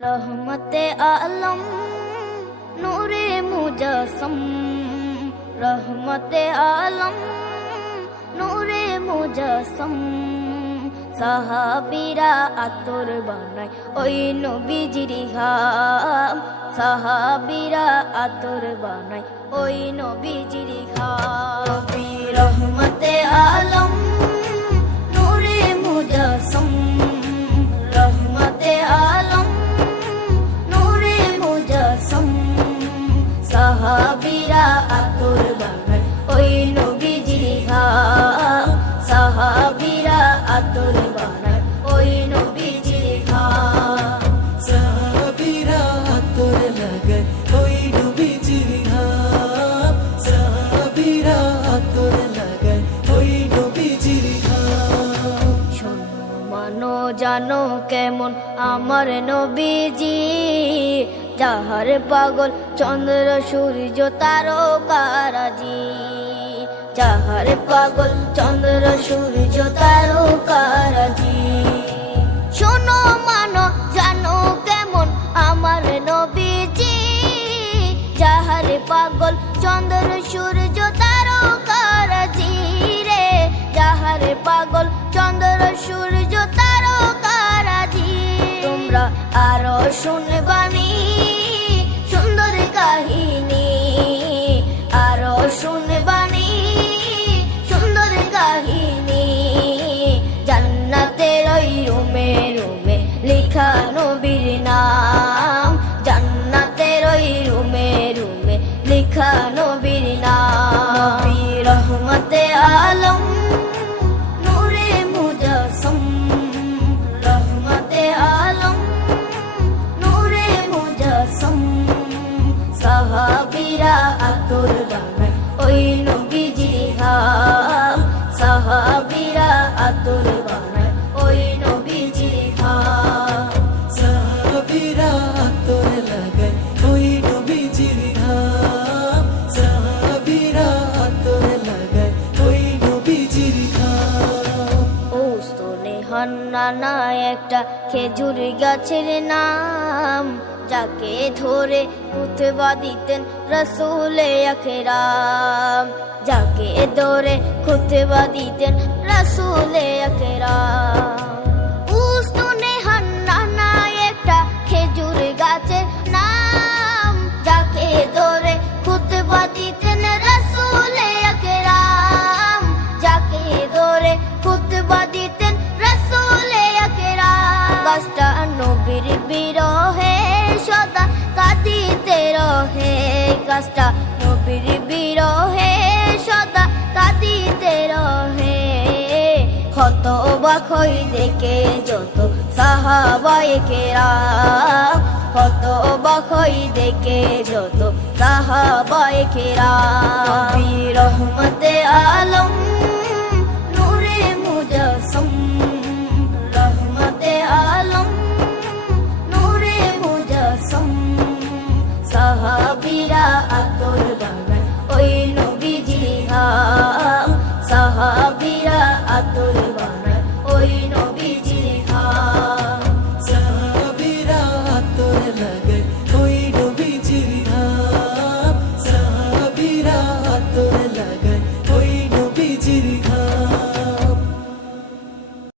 रहमते आलम नूरे मुजस्सम, रहमते आलम नूरे मुजस्सम। সাহাবীরা আতর বানায় ওই নবীজির ঘাম, সাহাবীরা আতর বানায় ওই নবীজির ঘাম। নবী রহমতে আলম নূরে মুজস্সম, রহমতে আলম নূরে মুজস্সম। সাহাবীরা আতর বানায় ওই নবীজির ঘাম, সাহাবীরা আতর বানায় ওই নবীজির ঘাম। সাহাবীরা আতর লাগায় ওই নবীজির ঘাম, সাহাবীরা আতর লাগায় ওই নবীজির ঘাম। শোনো মানো জানো কেমন আমার নবীজি, যাহার পাগল চন্দ্র সূর্য তারকারাজি, যাহার পাগল চন্দ্র সূর্য তারকারাজি। শোনো মানো জানো কেমন আমার নবীজি, যাহার পাগল চন্দ্র সূর্য তারকারাজি রে, যাহার পাগল চন্দ্র সূর্য তারকারাজি। তোমরা আরো শুনবানি সুন্দর কাহিনী, আরো শুনবানি সুন্দর কাহিনী। জান্নাতের ওই রুমে রুমে লেখা নবীর নাম, জান্নাতের ওই রুমে রুমে লেখা নবীর নাম। নবী রহমতে আলম নূরে মুজস্সম, রহমতে আলম নূরে মুজস্সম। সাহাবীরা আতর বানায় ওই নবীজির ঘাম, সাহাবীরা আতর বানায় ওই নবীজির ঘাম। সাহাবীরা আতর লাগায় ওই নবীজির ঘাম, সাহাবীরা আতর লাগায় ওই নবীজির ঘাম। ওস্তনে হান্নানা একটা খেজুর গাছের নাম, যাকে ধরে খুতবা দিতেন রাসূলে আকরাম, যাকে ধরে খুতবা দিতেন রাসূলে আকরাম। উস্তনে হান্নানা একটা খেজুর গাছের নাম, যাকে ধরে খুতবা দিতেন রাসূলে আকরাম, যাকে ধরে খুতবা দিতেন রাসূলে আকরাম। গাছটা নবীর বিরহে সদা কাঁদিতে রহে, গাছটা নবীর বিরহে সদা কাঁদিতে রহে। হতবাক হই দেখে যত সাহাবায়ে কেরাম, হতবাক হই দেখে যত সাহাবায়ে কেরাম। নবী রহমতে আলম